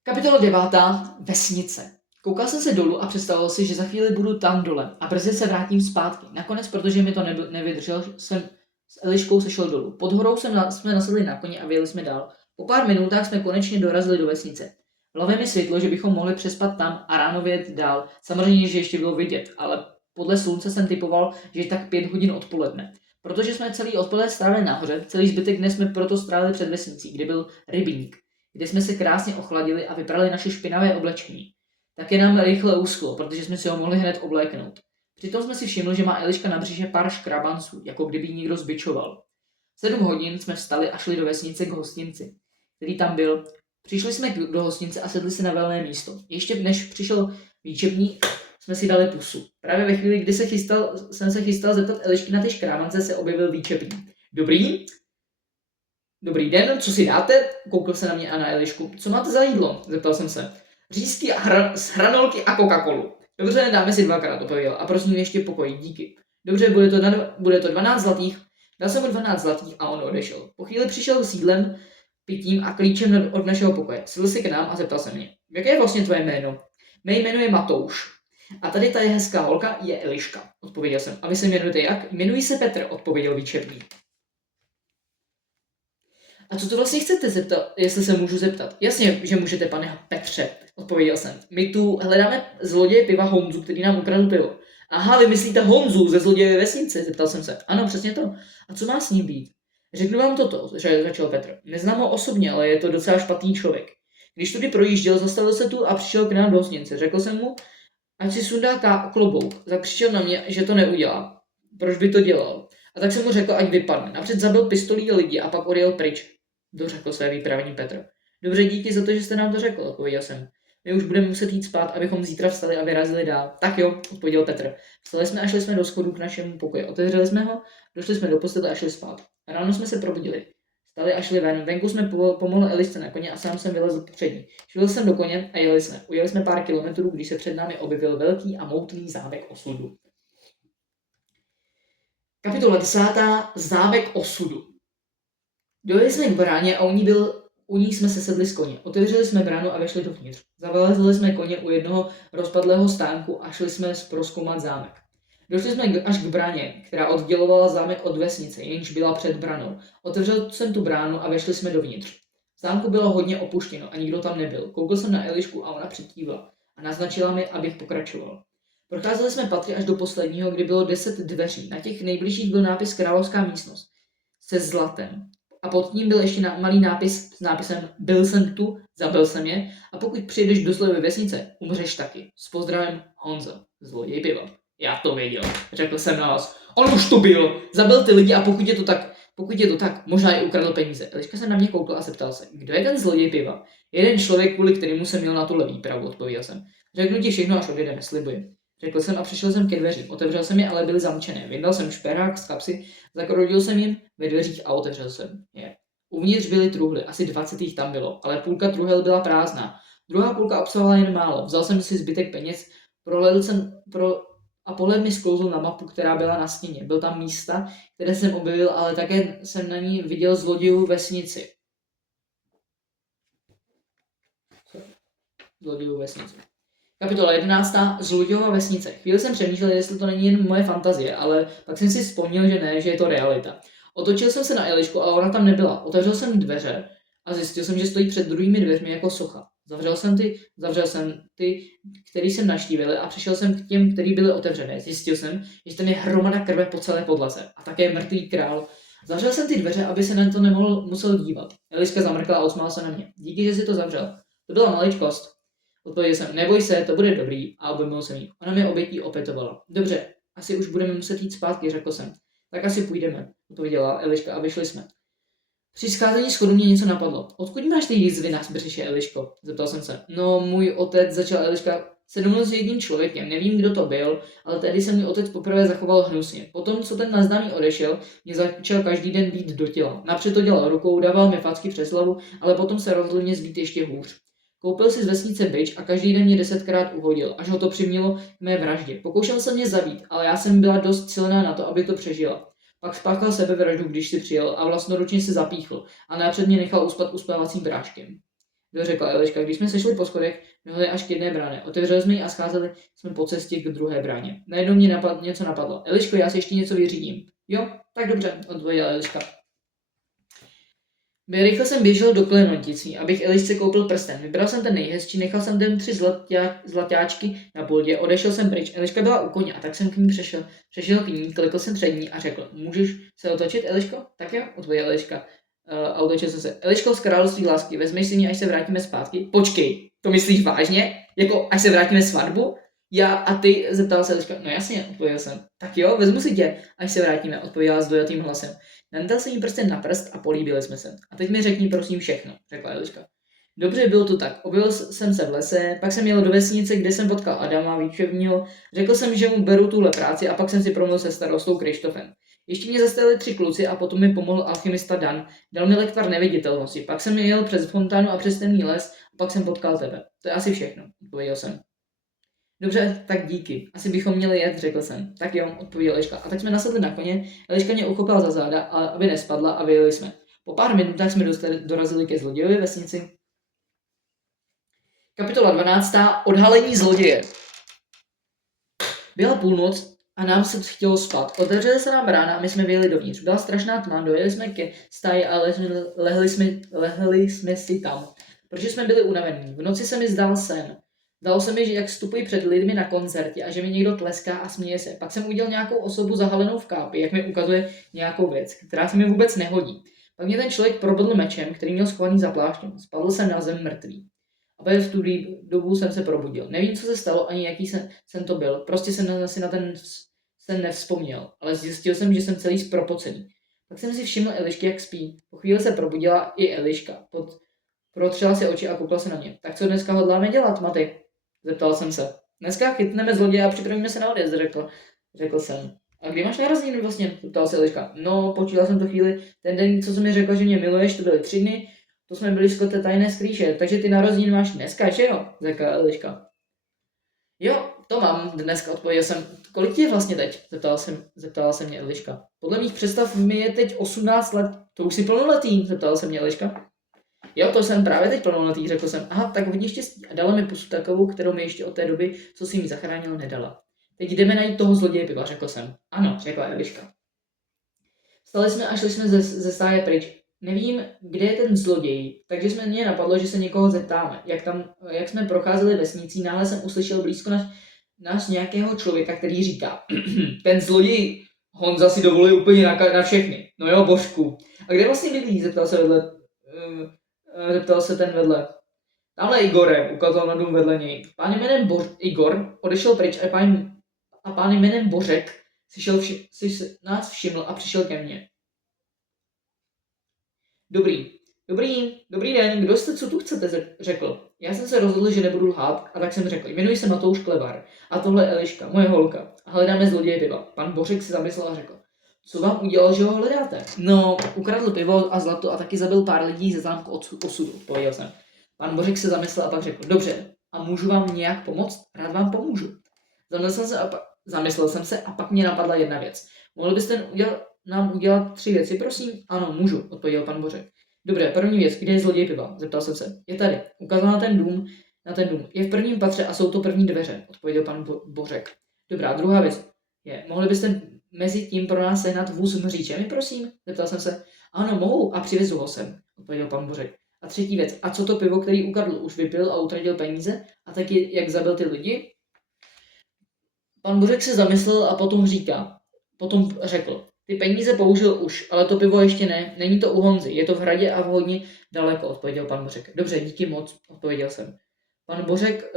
Kapitola 9. Vesnice. Koukal jsem se dolů a představoval si, že za chvíli budu tam dole a brzy se vrátím zpátky. Nakonec, protože mi to nevydržel, jsem s Eliškou sešel dolů. Pod horou jsme nasedli na koně a vyjeli jsme dál. Po pár minutách jsme konečně dorazili do vesnice. V hlavě mi světlo, že bychom mohli přespat tam a ráno vyjet dál. Samozřejmě, že ještě bylo vidět, ale podle slunce jsem typoval, že je tak 5 hodin odpoledne. Protože jsme celý odpoledne strávili nahoře, celý zbytek dne jsme proto strávili před vesnicí, kde byl rybník, kde jsme se krásně ochladili a vyprali naše špinavé oblečení. Také nám rychle uschlo, protože jsme si ho mohli hned obléknout. Přitom jsme si všimli, že má Eliška na břiše pár škrabanců, jako kdyby ji někdo zbičoval. 7 hodin jsme vstali a šli do vesnice k hostinci, který tam byl. Přišli jsme do hostince a sedli si na velné místo. Ještě než přišel výčepník, jsme si dali pusu. Právě ve chvíli, kdy jsem se chystal zeptat Elišky na ty škrábance, se objevil výčepník. Dobrý den, co si dáte? Koukal se na mě a na Elišku. Co máte za jídlo? Zeptal jsem se. Řízky z hranolky a Coca-Colu. Dobře, dáme si 2krát, odpověděl. A prosím ještě pokoj, díky. Dobře, bude to 12 zlatých. Dal jsem mu 12 zlatých a on odešel. Po chvíli přišel s jídlem, pitím a klíčem od našeho pokoje. Sedl si k nám a zeptal se mě. Jaké je vlastně tvoje jméno? Mé jméno je Matouš. A tady ta je hezká holka, je Eliška, odpověděl jsem. A vy se jmenujete jak? Jmenuji se Petr, odpověděl výčepník. A co to vlastně chcete zeptat, jestli se můžu zeptat? Jasně, že můžete, pane Petře, odpověděl jsem. My tu hledáme zloděje piva Honzu, který nám ukradl pivo. Aha, vy myslíte Honzu ze Zlodějové vesnice, zeptal jsem se. Ano, přesně to. A co má s ním být? Řeknu vám toto, začal Petr. Neznám ho osobně, ale je to docela špatný člověk. Když tudy projížděl, zastavil se tu a přišel k nám do hostince. Řekl jsem mu, ať si sundá klobouk. Zakřičel na mě, že to neudělá. Proč by to dělal? A tak jsem mu řekl, ať vypadne. Napřed zabil pistolí lidi a pak odjel pryč. Dořekl své vyprávění Petr. Dobře, díky za to, že jste nám to řekl, odpověděl jsem. My už budeme muset jít spát, abychom zítra vstali a vyrazili dál. Tak jo, odpověděl Petr. Vstali jsme a šli jsme do schodu k našemu pokoji. Otevřeli jsme ho, došli jsme do postele a šli spát. Ráno jsme se probudili. Vstali a šli ven. Venku jsme pomohli Elišce na koně a sám jsem vylezl přední. Šel jsem do koně a jeli jsme. Ujeli jsme pár kilometrů, když se před námi objevil velký a moutný zámek osudu. Kapitola 10. Zámek osudu. Dojeli jsme k bráně a u ní jsme se sedli z koně. Otevřeli jsme bránu a vešli dovnitř. Zavezli jsme koně u jednoho rozpadlého stánku a šli jsme prozkoumat zámek. Došli jsme až k bráně, která oddělovala zámek od vesnice, jenž byla před branou. Otevřel jsem tu bránu a vešli jsme dovnitř. V zámku bylo hodně opuštěno a nikdo tam nebyl. Koukl jsem na Elišku a ona přikývla a naznačila mi, abych pokračoval. Procházeli jsme patry až do posledního, kdy bylo 10 dveří. Na těch nejbližších byl nápis Královská místnost se zlatem. A pod tím byl ještě malý nápis s nápisem Byl jsem tu, zabil jsem je a pokud přijdeš do zlé vesnice, umřeš taky. S pozdravem Honza, zloděj piva. Já to věděl, řekl jsem na vás. On už to byl, zabil ty lidi a pokud je to tak, možná i ukradl peníze. Eliška se na mě koukla a zeptal se, kdo je ten zloděj piva? Jeden člověk, kvůli kterému jsem měl na tuhle výpravu, odpověděl jsem. Řeknu ti všechno, až odjedeme, slibuji. Řekl jsem a přišel jsem ke dveřím. Otevřel jsem je, ale byly zamčené. Vyndal jsem šperák z kapsy, zakrodil jsem jim ve dveřích a otevřel jsem je. Uvnitř byly truhly, asi 20 jich tam bylo, ale půlka truhel byla prázdná. Druhá půlka obsahovala jen málo. Vzal jsem si zbytek peněz, prohlédl jsem a pohled mi sklouzl na mapu, která byla na stěně. Byl tam místa, které jsem objevil, ale také jsem na ní viděl zlodějů vesnici. Kapitola 11. Zlodějova vesnice. Chvíli jsem přemýšlel, jestli to není jen moje fantazie, ale pak jsem si vzpomněl, že ne, že je to realita. Otočil jsem se na Elišku, ale ona tam nebyla. Otevřel jsem dveře a zjistil jsem, že stojí před druhými dveřmi jako socha. Zavřel jsem ty, který jsem navštívil a přišel jsem k těm, který byly otevřené. Zjistil jsem, že tam je hromada krve po celé podlaze a také mrtvý král. Zavřel jsem ty dveře, aby se na to musel dívat. Eliška zamrkla a usmála se na mě. Díky, že si to zavřel. To byla maličkost. Odpověděl jsem, neboj se, to bude dobrý a objemil jsem jí. Ona mi obětí opětovala. Dobře, asi už budeme muset jít zpátky, řekl jsem. Tak asi půjdeme, odpověděla Eliška a vyšli jsme. Při scházení schodu mě něco napadlo. Odkud máš ty jizvy na břiše, Eliško? Zeptal jsem se. No, můj otec, začala Eliška, se domluvil s jedním člověkem, nevím, kdo to byl, ale tehdy se můj otec poprvé zachoval hnusně. Potom, co ten neznámý odešel, mě začal každý den bít do těla. Napřed to dělal rukou, dával mi facky přes hlavu, ale potom se rozhodl mě zbít ještě hůř. Koupil si z vesnice bič a každý den mě 10krát uhodil, až ho to přimělo k mé vraždě. Pokoušel se mě zabít, ale já jsem byla dost silná na to, aby to přežila. Pak spáchal sebevraždu, když si přijel a vlastnoručně se zapíchl a napřed mě nechal uspat uspávacím práškem. Dořekla Eliška, když jsme sešli po schodech, dohli až k jedné bráně. Otevřeli jsme ji a scházeli jsme po cestě k druhé bráně. Najednou mě něco napadlo. Eliško, já si ještě něco vyřídím. Jo, tak dobře, odpověděla Eliška. Rychle jsem běžel do klenotnictví, abych Elišce koupil prsten. Vybral jsem ten nejhezčí, nechal jsem tam 3 zlatáčky na poldě, odešel jsem pryč. Eliška byla u koně a tak jsem k ní přešel k ní, klikl jsem před ní a řekl, můžeš se otočit, Eliško? Tak jo, odpověděla Eliška. A otočil jsem se. Eliško z království lásky, vezmeš si mě, až se vrátíme zpátky? Počkej, to myslíš vážně? Jako až se vrátíme svatbu? Já a ty, zeptala se Eliška. No jasně, odpověděl jsem. Tak jo, vezmu si tě, až se vrátíme, odpověděla s dojatým hlasem. Nandal jsem jí prsten na prst a políbili jsme se. A teď mi řekni prosím všechno, řekla Eliška. Dobře, bylo to tak. Objevil jsem se v lese, pak jsem jel do vesnice, kde jsem potkal Adama, výčevního. Řekl jsem, že mu beru tuhle práci a pak jsem si promluvil se starostou Krištofem. Ještě mě zastavili 3 kluci a potom mi pomohl alchymista Dan. Dal mi lektvar neviditelnosti. Pak jsem jel přes fontánu a přes temný les a pak jsem potkal tebe. To je asi všechno, odpověděl jsem. Dobře, tak díky. Asi bychom měli jet, řekl jsem. Tak jo, odpověděla Eliška. A tak jsme nasedli na koně, Eliška mě uchopila za záda, aby nespadla a vyjeli jsme. Po pár minutách jsme dorazili ke zlodějovi vesnici. Kapitola 12. Odhalení zloděje. Byla půlnoc a nám se chtělo spát. Otevřela se nám brána a my jsme vyjeli dovnitř. Byla strašná tma, dojeli jsme ke stáji a lehli jsme si tam, protože jsme byli unavení. V noci se mi zdál sen. Zdalo se mi, že jak vstupuji před lidmi na koncertě a že mi někdo tleská a směje se. Pak jsem udělal nějakou osobu zahalenou v kápi, jak mi ukazuje nějakou věc, která se mi vůbec nehodí. Pak mě ten člověk probodl mečem, který měl schovaný za pláštěm. Spadl jsem na zem mrtvý. A v tu dobu jsem se probudil. Nevím, co se stalo, ani jaký sen to byl. Prostě jsem si na ten sen nevzpomněl, ale zjistil jsem, že jsem celý zpropocený. Pak jsem si všiml Elišky, jak spí. Po chvíli se probudila i Eliška. Protřela si oči a koukla se na mě. Tak co dneska hodláme dělat, Maty? Zeptal jsem se. Dneska chytneme zloděje a připravíme se na odjezd, řekl jsem. A kdy máš narozeniny vlastně? Zeptal se Eliška. No, počítal jsem to chvíli. Ten den, co jsi mi řekla, že mě miluješ, to byly 3 dny. To jsme byli skoro té tajné skrýše, takže ty narozeniny máš dneska, že jo? Řekla Eliška. Jo, to mám dneska, odpověděl jsem. Kolik ti je vlastně teď? Zeptala se mě Eliška. Podle mých představ mi je teď 18 let. To už jsi plnoletý, zeptala se mě Eliška. Jo, to jsem právě teď plnoletý, řekl jsem. Aha, tak hodně štěstí. A dala mi pusu takovou, kterou mi ještě od té doby, co si mi zachránil, nedala. Teď jdeme najít toho zloděje piva, řekl jsem. Ano, řekla Eliška. Vstali jsme a šli jsme ze stáje pryč. Nevím, kde je ten zloděj, takže mě napadlo, že se někoho zeptáme. Jak jsme procházeli vesnicí, náhle jsem uslyšel blízko nás nějakého člověka, který říká, ten zloděj Honza si dovolí úplně na všechny. No jo, Božku. A kde vlastně bydlí? Zeptal se ten vedle. Tamhle Igorem, ukázal na dům vedle něj. Pán jménem Igor odešel pryč a pán jménem Bořek si nás všiml a přišel ke mně. Dobrý den, kdo jste, co tu chcete, řekl. Já jsem se rozhodl, že nebudu lhát, a tak jsem řekl, jmenuji se Matouš Klevar a tohle je Eliška, moje holka, a hledáme zloděje piva. Pan Bořek si zamyslel a řekl, co vám udělal, že ho hledáte? No, ukradl pivo a zlato a taky zabil pár lidí ze zámku osudu, pověděl jsem. Pan Bořek se zamyslel a pak řekl, dobře, a můžu vám nějak pomoct? Rád vám pomůžu. Zamyslel jsem se a pak mě napadla jedna věc. Mohli byste nám udělat 3 věci, prosím? Ano, můžu, odpověděl pan Bořek. Dobré, první věc, kde je zloděj piva? Zeptal jsem se. Je tady. Ukázal na ten dům. Je v prvním patře a jsou to první dveře, odpověděl pan Bořek. Dobrá, druhá věc je, mohli byste mezi tím pro nás sehnat vůz s mříčemi, prosím? Zeptal jsem se. Ano, mohu a přivezu ho sem, odpověděl pan Bořek. A třetí věc, a co to pivo, který ukradl, už vypil a utratil peníze? A taky, jak zabil ty lidi? Pan Bořek se zamyslel a potom řekl, ty peníze použil už, ale to pivo ještě ne, není to u Honzy, je to v hradě a v hodně daleko, odpověděl pan Bořek. Dobře, díky moc, odpověděl jsem. Pan Bořek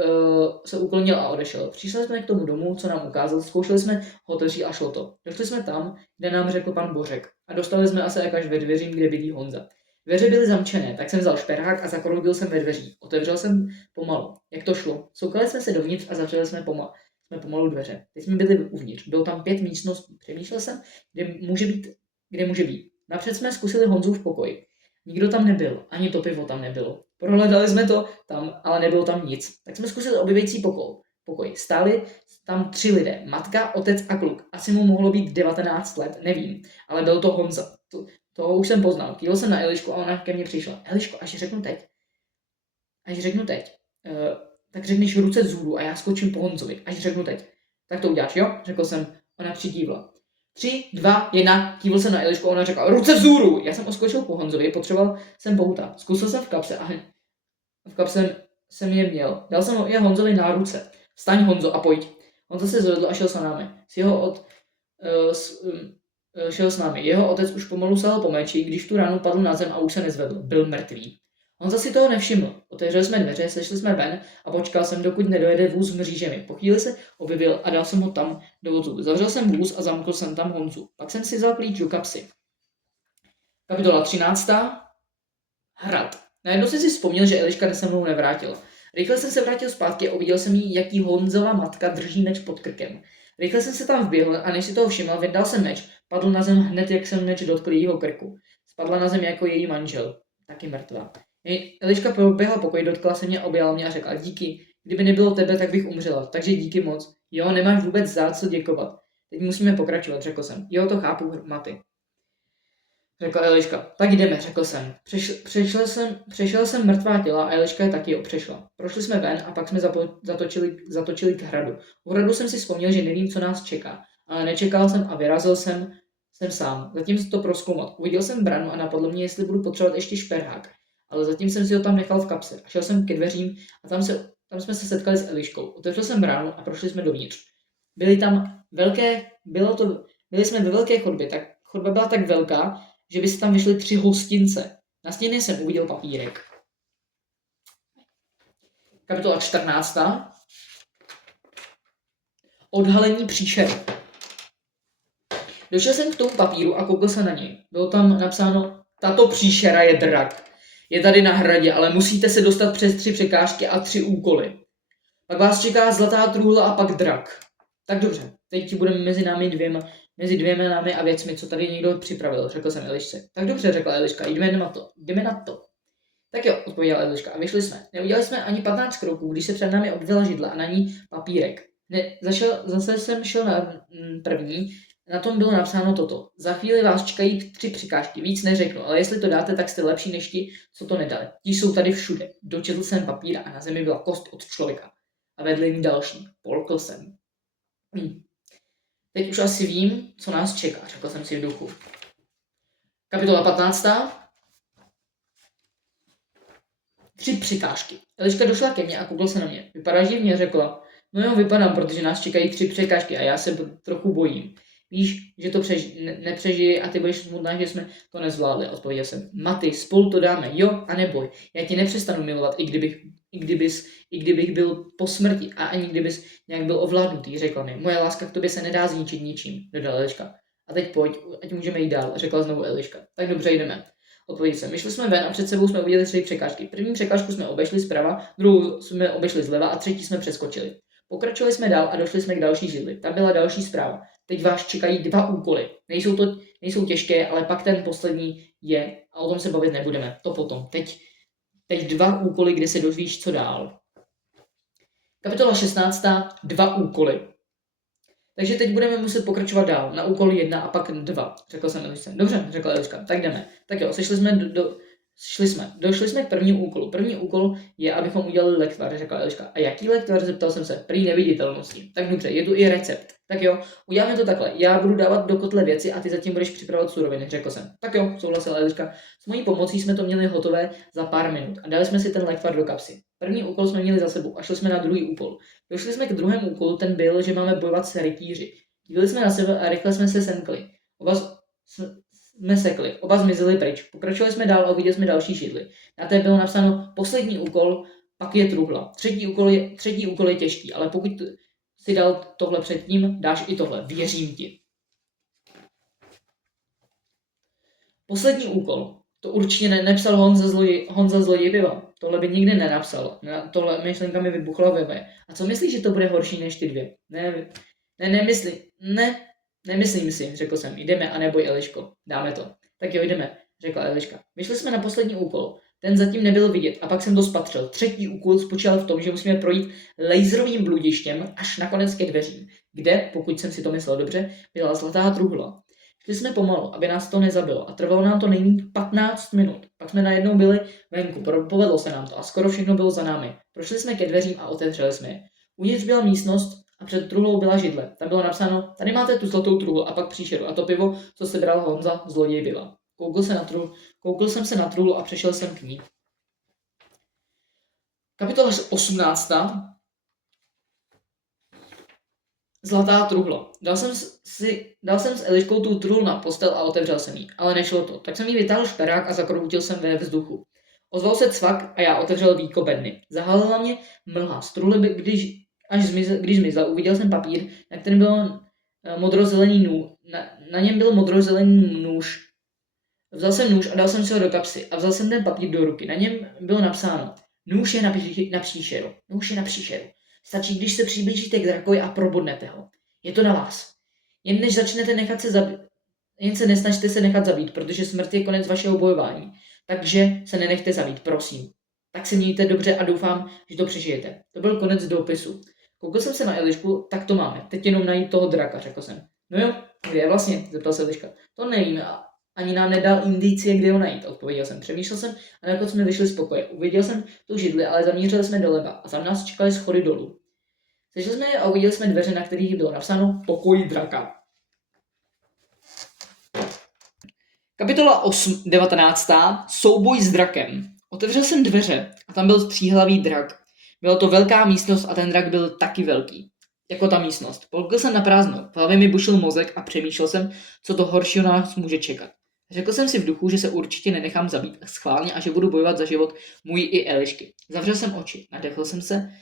se uklonil a odešel. Přišli jsme k tomu domu, co nám ukázal, zkoušeli jsme ho otevřít a šlo to. Došli jsme tam, kde nám řekl pan Bořek a dostali jsme asi až ve dveřím, kde bydlí Honza. Dveře byly zamčené, tak jsem vzal šperhák a zakroutil jsem ve dveří. Otevřel jsem pomalu. Jak to šlo? Soukali jsme se dovnitř a zavřeli jsme pomalu dveře. Teď jsme byli uvnitř. Bylo tam 5 místností. Přemýšlel jsem, kde může být. Napřed jsme zkusili Honzu v pokoji. Nikdo tam nebyl, ani to pivo tam nebylo. Prohledali jsme to tam, ale nebylo tam nic. Tak jsme zkusili objevící pokoj. Stáli tam 3 lidé. Matka, otec a kluk. Asi mu mohlo být 19 let, nevím. Ale byl to Honza. Toho už jsem poznal. Kývil jsem na Elišku a ona ke mně přišla. Eliško, až řeknu teď, tak řekneš ruce vzhůru a já skočím po Honzovi. Až řeknu teď. Tak to uděláš, jo? Řekl jsem. Ona přikývla. 3, 2, 1, kývil jsem na Elišku a ona řekla ruce vzhůru. Já jsem oskočil po Honzovi, potřeboval jsem pouta. Zkusil jsem v kapse a v kapse jsem je měl. Dal jsem je Honzovi na ruce. Vstaň, Honzo, a pojď. Honza se zvedl a šel s námi. Šel s námi. Jeho otec už pomalu sahal po meči, když tu ránu padl na zem a už se nezvedl. Byl mrtvý. Honza si toho nevšiml. Otevřeli jsme dveře, sešli jsme ven a počkal jsem, dokud nedojede vůz s mřížemi. Po chvíli se objevil a dal jsem ho tam do vozu. Zavřel jsem vůz a zamkl jsem tam Honzu. Pak jsem si vzal klíč do kapsy. Kapitola 13. Hrad. Najednou jsem si vzpomněl, že Eliška se mnou nevrátila. Rychle jsem se vrátil zpátky a uviděl jsem jí, jaký Honzova matka drží meč pod krkem. Rychle jsem se tam vběhl a než si toho všiml, vyndal jsem meč, padl na zem hned, jak jsem meč dotkl jejího krku. Spadla na zem jako její manžel, taky mrtvá. Eliška proběhla pokoj, dotkla se mě, objala mě a řekla, díky, kdyby nebylo tebe, tak bych umřela, takže díky moc. Jo, nemáš vůbec za co děkovat. Teď musíme pokračovat, řekl jsem. Jo, to chápu, Maty. Řekla Eliška. Tak jdeme, řekl jsem. Přešel jsem mrtvá těla a Eliška je taky přešla. Prošli jsme ven a pak jsme zatočili k hradu. U hradu jsem si vzpomněl, že nevím, co nás čeká, ale nečekal jsem a vyrazil jsem sám. Zatím si to prozkoumat. Uviděl jsem branu a napadlo mě, jestli budu potřebovat ještě šperhák. Ale zatím jsem si ho tam nechal v kapse. A šel jsem ke dveřím a tam jsme se setkali s Eliškou. Otevřel jsem bránu a prošli jsme dovnitř. Byli jsme ve velké chodbě, tak chodba byla tak velká, že by se tam vyšly 3 hostince. Na stěně jsem uviděl papírek. Kapitola 14. Odhalení příšery. Došel jsem k tomu papíru a koukl se na něj. Bylo tam napsáno, tato příšera je drak. Je tady na hradě, ale musíte se dostat přes 3 překážky a 3 úkoly. Pak vás čeká zlatá trůhla a pak drak. Tak dobře, teď budeme mezi dvěma námi a věcmi, co tady někdo připravil, řekl jsem Elišce. Tak dobře, řekla Eliška, jdeme na to. Tak jo, odpověděla Eliška a vyšli jsme. Neudělali jsme ani 15 kroků, když se před námi objevila židla a na ní papírek. Zase jsem šel na první, na tom bylo napsáno toto. Za chvíli vás čekají 3 překážky, víc neřeknu, ale jestli to dáte, tak jste lepší než ti, co to nedali. Ti jsou tady všude. Dočetl jsem papír a na zemi byla kost od člověka. A vedle ní další. Polkl jsem. Teď už asi vím, co nás čeká, řekl jsem si v duchu. Kapitola 15. 3 překážky. Eliška došla ke mně a koukla se na mě. Vypadáš divně, řekla. No jo, vypadám, protože nás čekají 3 překážky a já se trochu bojím. Víš, že to nepřežije a ty budeš smutná, že jsme to nezvládli, odpověděl jsem. Maty, spolu to dáme, jo a neboj. Já ti nepřestanu milovat, i kdybych byl po smrti a ani kdybys nějak byl ovládnutý, řekla mi. Moje láska k tobě se nedá zničit ničím, dodala Eliška. A teď pojď, ať můžeme jít dál, řekla znovu Eliška. Tak dobře, jdeme. Odpověděl jsem. Myšli jsme ven a před sebou jsme uviděli 3 překážky. První překážku jsme obešli zprava, druhou jsme obešli zleva a třetí jsme přeskočili. Pokračovali jsme dál a došli jsme k další židli. Tam byla další zpráva. Teď vás čekají 2 úkoly. Nejsou těžké, ale pak ten poslední je a o tom se bavit nebudeme. To potom. Teď 2 úkoly, kde se dozvíš, co dál. Kapitola 16. 2 úkoly. Takže teď budeme muset pokračovat dál. Na úkol 1 a pak 2. Řekl jsem Elišce. Dobře, řekla Eliška. Tak jdeme. Tak jo, došli jsme k prvnímu úkolu. První úkol je, abychom udělali lektvar, řekla Eliška. A jaký lektvar, zeptal jsem se. Prý neviditelnosti. Tak dobře, je tu i recept. Tak jo, uděláme to takhle. Já budu dávat do kotle věci a ty zatím budeš připravovat suroviny, řekl jsem. Tak jo, souhlasila Eliška. S mojí pomocí jsme to měli hotové za pár minut a dali jsme si ten lektvar do kapsy. První úkol jsme měli za sebou a šli jsme na druhý úkol. Došli jsme k druhému úkolu, ten byl, že máme bojovat s rytíři. Dívali jsme na sebe a rychle jsme se semkli. Oba zmizeli pryč. Pokračovali jsme dál a uviděli jsme další židli. Na té bylo napsáno poslední úkol, pak je truhla. Třetí úkol je těžký, ale pokud si dal tohle předtím, dáš i tohle. Věřím ti. Poslední úkol. To určitě nepsal Honza zloděj piva. Tohle by nikdy nenapsal. Tohle myšlenka mi vybuchla ve. A co myslíš, že to bude horší než ty 2? Nemyslím si, řekl jsem. Jdeme a neboj, Eliško. Dáme to. Tak jo, jdeme, řekla Eliška. Vyšli jsme na poslední úkol. Ten zatím nebyl vidět a pak jsem to spatřil. Třetí úkol spočíval v tom, že musíme projít laserovým bludištěm až nakonec ke dveřím, kde, pokud jsem si to myslel dobře, byla zlatá truhla. Šli jsme pomalu, aby nás to nezabilo a trvalo nám to nejméně 15 minut. Pak jsme najednou byli venku, povedlo se nám to a skoro všechno bylo za námi. Prošli jsme ke dveřím a otevřeli jsme je. Uvnitř byla místnost a před truhlou byla židle. Tam bylo napsáno, tady máte tu zlatou truhlu a pak příšeru a to pivo, co se bral Honza, zloděj piva. Koukl jsem se na truhlu a přešel jsem k ní. Kapitola 18. Zlatá truhla. Dal jsem s Eliškou tu truhlu na postel a otevřel jsem ji, ale nešlo to. Tak jsem jí vytáhl šperák a zakroutil jsem ve vzduchu. Ozval se cvak a já otevřel víko bedny. Zahalila mě mlha. Z truhly, když zmizla, uviděl jsem papír, na kterém byl modrozelený nůž. Na něm byl modrozelený nůž. Vzal jsem nůž a dal jsem si ho do kapsy a vzal jsem ten papír do ruky. Na něm bylo napsáno: Nůž je na příšeru. Nůž je na příšeru. Stačí, když se přiblížíte k drakovi a probodnete ho. Je to na vás. Jen se nesnažte se nechat zabít, protože smrt je konec vašeho bojování. Takže se nenechte zabít, prosím. Tak se mějte dobře a doufám, že to přežijete. To byl konec dopisu. Koukal jsem se na Elišku, tak to máme. Teď jenom najít toho draka, řekl jsem. No jo, kde je vlastně? Zeptal se Eliška. To nevím, ani nám nedal indicie, kde ho najít, odpověděl jsem. Přemýšlel jsem a nakonec jsme vyšli z pokoje. Uviděl jsem tu židli, ale zamířili jsme doleva a tam nás čekaly schody dolů. Sešli jsme je a uviděli jsme dveře, na kterých bylo napsáno Pokoj draka. Kapitola 19. Souboj s drakem. Otevřel jsem dveře a tam byl tříhlavý drak. Byla to velká místnost a ten drak byl taky velký. Jako ta místnost. Polkl jsem na prázdno, v hlavě mi bušil mozek a přemýšlel jsem, co to horšího nás může čekat. Řekl jsem si v duchu, že se určitě nenechám zabít schválně a že budu bojovat za život můj i Elišky. Zavřel jsem oči, nadechl jsem se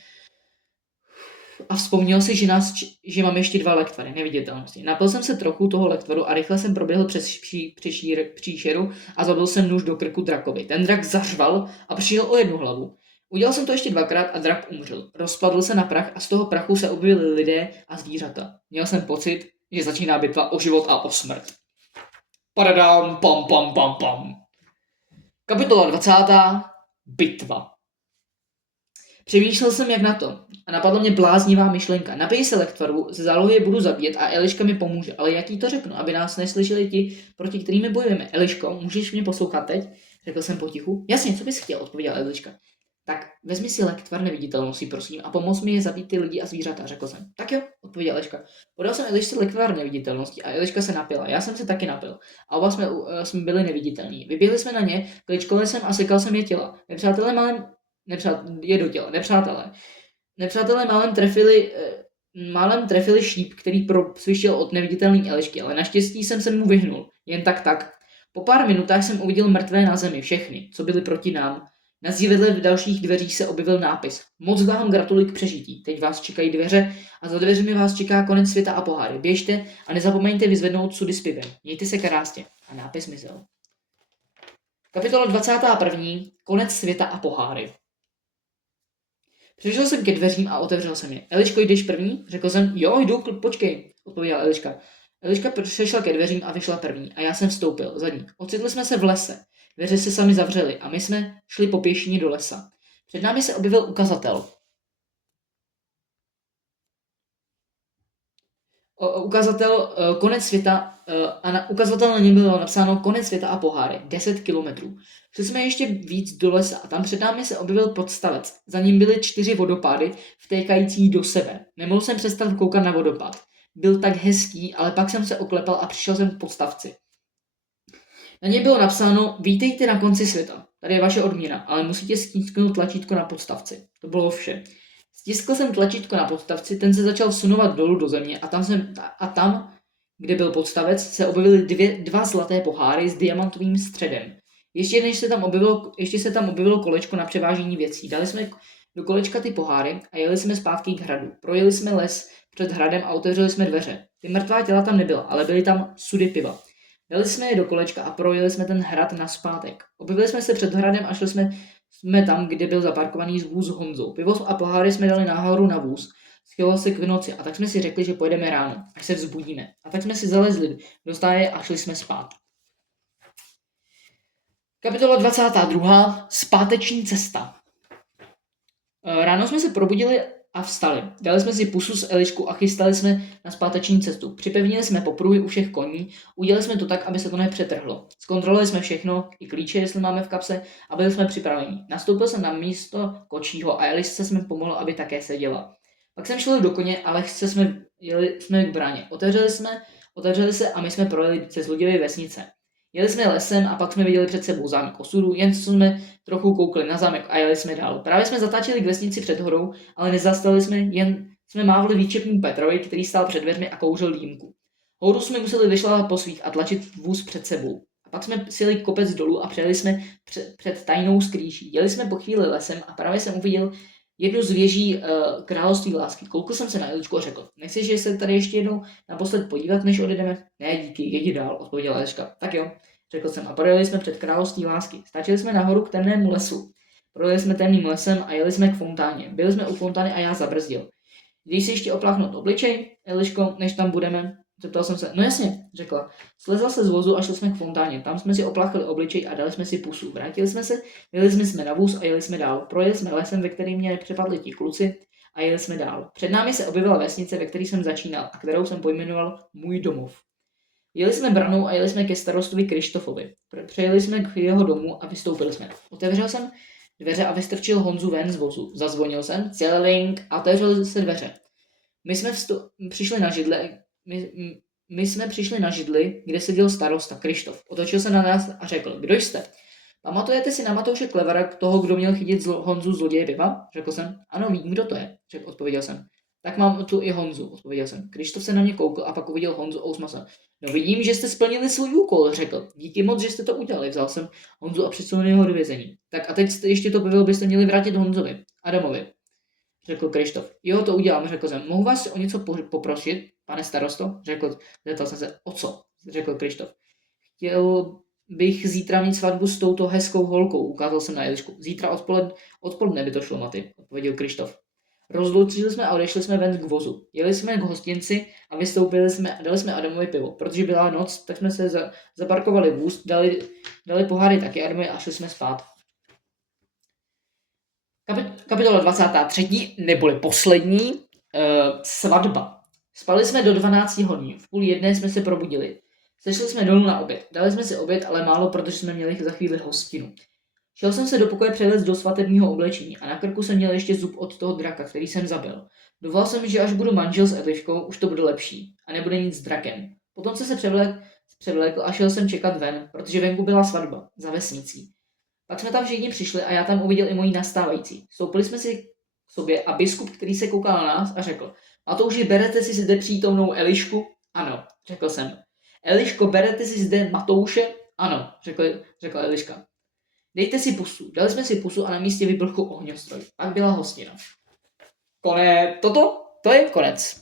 a vzpomněl si, že mám ještě 2 lektvary neviditelnosti. Napil jsem se trochu toho lektvaru a rychle jsem proběhl přes příšeru a zabil jsem nůž do krku drakovi. Ten drak zařval a přišel o 1 hlavu. Udělal jsem to ještě 2krát a drak umřel. Rozpadl se na prach a z toho prachu se objevili lidé a zvířata. Měl jsem pocit, že začíná bitva o život a o smrt. Padadám, pam, pam, pam, pam. Kapitola 20. Bitva. Přemýšlel jsem, jak na to. A napadla mě bláznivá myšlenka. Napij se lektvaru, ze zálohy je budu zabíjet a Eliška mi pomůže. Ale jak jí to řeknu, aby nás neslyšeli ti, proti kterými bojujeme? Eliško, můžeš mě poslouchat teď? Řekl jsem potichu. Jasně, co bys chtěl, odpověděla Eliška. Tak vezmi si lék tvar neviditelnosti, prosím, a pomoz mi je zabít ty lidi a zvířata, řekl jsem. Tak jo, odpověděla Eliška. Podal jsem Elišce lék tvar neviditelnosti a Eliška se napila. Já jsem se taky napil. A oba jsme byli neviditelní. Vyběhli jsme na ně, kličkoval jsem a sekal jsem je těla. Nepřátelé málem trefili šíp, který prosvištěl od neviditelné Elišky, ale naštěstí jsem se mu vyhnul. Jen tak. Po pár minutách jsem uviděl mrtvé na zemi, všechny, co byli proti nám. Na zdi vedle v dalších dveřích se objevil nápis. Moc vám gratuluji k přežití. Teď vás čekají dveře a za dveřmi vás čeká konec světa a poháry. Běžte a nezapomeňte vyzvednout sudy s pivem. Mějte se krásně. A nápis zmizel. Kapitola 21. Konec světa a poháry. Přišel jsem ke dveřím a otevřel jsem je. Eliško, jdeš první? Řekl jsem, jo, jdu, počkej, odpověděla Eliška. Eliška přešla ke dveřím a vyšla první a já jsem vstoupil za ní. Ocitli jsme se v lese. Dveře se sami zavřely a my jsme šli po pěšině do lesa. Před námi se objevil ukazatel. Konec světa a na ukazatel na něm bylo napsáno konec světa a poháry, 10 kilometrů. Šli jsme ještě víc do lesa a tam před námi se objevil podstavec. Za ním byly 4 vodopády, vtékající do sebe. Nemohl jsem přestat koukat na vodopád. Byl tak hezký, ale pak jsem se oklepal a přišel jsem k podstavci. Na něj bylo napsáno, vítejte na konci světa. Tady je vaše odměna, ale musíte stisknout tlačítko na podstavci. To bylo vše. Stiskl jsem tlačítko na podstavci, ten se začal vsunovat dolů do země a tam, kde byl podstavec, se objevily dva zlaté poháry s diamantovým středem. Ještě se tam objevilo kolečko na převážení věcí. Dali jsme do kolečka ty poháry a jeli jsme zpátky k hradu. Projeli jsme les před hradem a otevřeli jsme dveře. Ty mrtvá těla tam nebyla, ale byly tam sudy piva. Dali jsme je do kolečka a projeli jsme ten hrad nazpátek. Objevili jsme se před hradem a šli jsme tam, kde byl zaparkovaný vůz s Honzou. Pivo a poháry jsme dali nahoru na vůz. Schylo se k noci a tak jsme si řekli, že pojedeme ráno, až se vzbudíme. A tak jsme si zalezli do stáje a šli jsme spát. Kapitola 22. Zpáteční cesta. Ráno jsme se probudili a vstali. Dali jsme si pusu z Elišku a chystali jsme na zpáteční cestu. Připevnili jsme popruhy u všech koní, udělali jsme to tak, aby se to nepřetrhlo. Zkontrolovali jsme všechno, i klíče, jestli máme v kapse, a byli jsme připraveni. Nastoupil jsem na místo kočího a Elišce jsme pomohl, aby také seděla. Pak jsem šel do koně a lehce jeli jsme k bráně. Otevřeli se a my jsme projeli přes Luděvy vesnice. Jeli jsme lesem a pak jsme viděli před sebou zámek osudu, jen jsme trochu koukli na zámek a jeli jsme dál. Právě jsme zatáčeli k vesnici před horou, ale nezastali jsme, jen jsme mávli výčepnímu Petrovi, který stál před dveřmi a kouřil dýmku. Horu jsme museli vyšlávat po svých a tlačit vůz před sebou. A pak jsme sjeli kopec dolů a přejeli jsme před tajnou skrýší. Jeli jsme po chvíli lesem a právě jsem uviděl jednu z věží království lásky. Koukl jsem se na Eličku a řekl, nechceš, že se tady ještě jednou naposled podívat, než odjedeme? Ne, díky, jedi dál, odpověděla Eliška. Tak jo, řekl jsem a projeli jsme před království lásky. Stáčeli jsme nahoru k temnému lesu. Projeli jsme temným lesem a jeli jsme k fontáně. Byli jsme u fontány a já zabrzdil. Jdeš si ještě opláchnout obličej, Eliško, než tam budeme? Zeptal jsem se, no jasně, řekla. Slezla se z vozu a šli jsme k fontáně. Tam jsme si opláchli obličej a dali jsme si pusu. Vrátili jsme se, jeli jsme na vůz a jeli jsme dál. Projeli jsme lesem, ve kterém mě přepadli ti kluci a jeli jsme dál. Před námi se objevila vesnice, ve které jsem začínal a kterou jsem pojmenoval Můj domov. Jeli jsme branou a jeli jsme ke starostovi Krištofovi. Přejeli jsme k jeho domu a vystoupili jsme. Otevřel jsem dveře a vystrčil Honzu ven z vozu. Zazvonil jsem, celink a otevřely se dveře. My jsme přišli na židli, kde seděl starosta Krištof. Otočil se na nás a řekl, kdo jste? Pamatujete si na Matouše Klevera, toho, kdo měl chytit Honzu zloděje piva? Řekl jsem, ano, vím, kdo to je, odpověděl jsem. Tak mám tu i Honzu, odpověděl jsem. Krištof se na mě koukl a pak uviděl Honzu a usmál se. No vidím, že jste splnili svůj úkol, řekl. Díky moc, že jste to udělali. Vzal jsem Honzu a přesunul ho do vězení. Tak a teď ještě to pivo byste měli vrátit Honzovi, Adamovi, řekl Krištof. Jo, to udělám, řekl jsem. Mohu vás o něco poprosit, pane starosto? Zeptal jsem se, o co? Řekl Krištof. Chtěl bych zítra mít svatbu s touto hezkou holkou, ukázal jsem na Elišku. Zítra odpoledne by to šlo, Maty, odpověděl Krištof. Rozloučili jsme a odešli jsme ven k vozu. Jeli jsme k hostinci a vystoupili jsme a dali jsme Adamovi pivo. Protože byla noc, tak jsme se zaparkovali vůz, dali poháry taky Adamovi a šli jsme spát. Kapitola 23, neboli poslední, svatba. Spali jsme do 12 hodin, v 12:30 jsme se probudili. Sešli jsme dolů na oběd. Dali jsme si oběd, ale málo, protože jsme měli za chvíli hostinu. Šel jsem se do pokoje převést do svatebního oblečení a na krku jsem měl ještě zub od toho draka, který jsem zabil. Doufal jsem, že až budu manžel s Eliškou, už to bude lepší a nebude nic s drakem. Potom jsem se převlékl a šel jsem čekat ven, protože venku byla svatba, za vesnicí. Pak jsme tam všichni přišli a já tam uviděl i moji nastávající. Stoupili jsme si k sobě a biskup, který se koukal na nás a řekl: Matouši, berete si zde přítomnou Elišku? Ano, řekl jsem. Eliško, berete si zde Matouše? Ano, řekla Eliška. Dejte si pusu. Dali jsme si pusu a na místě vyblchl ohňostroj. Pak byla hostina. To je konec.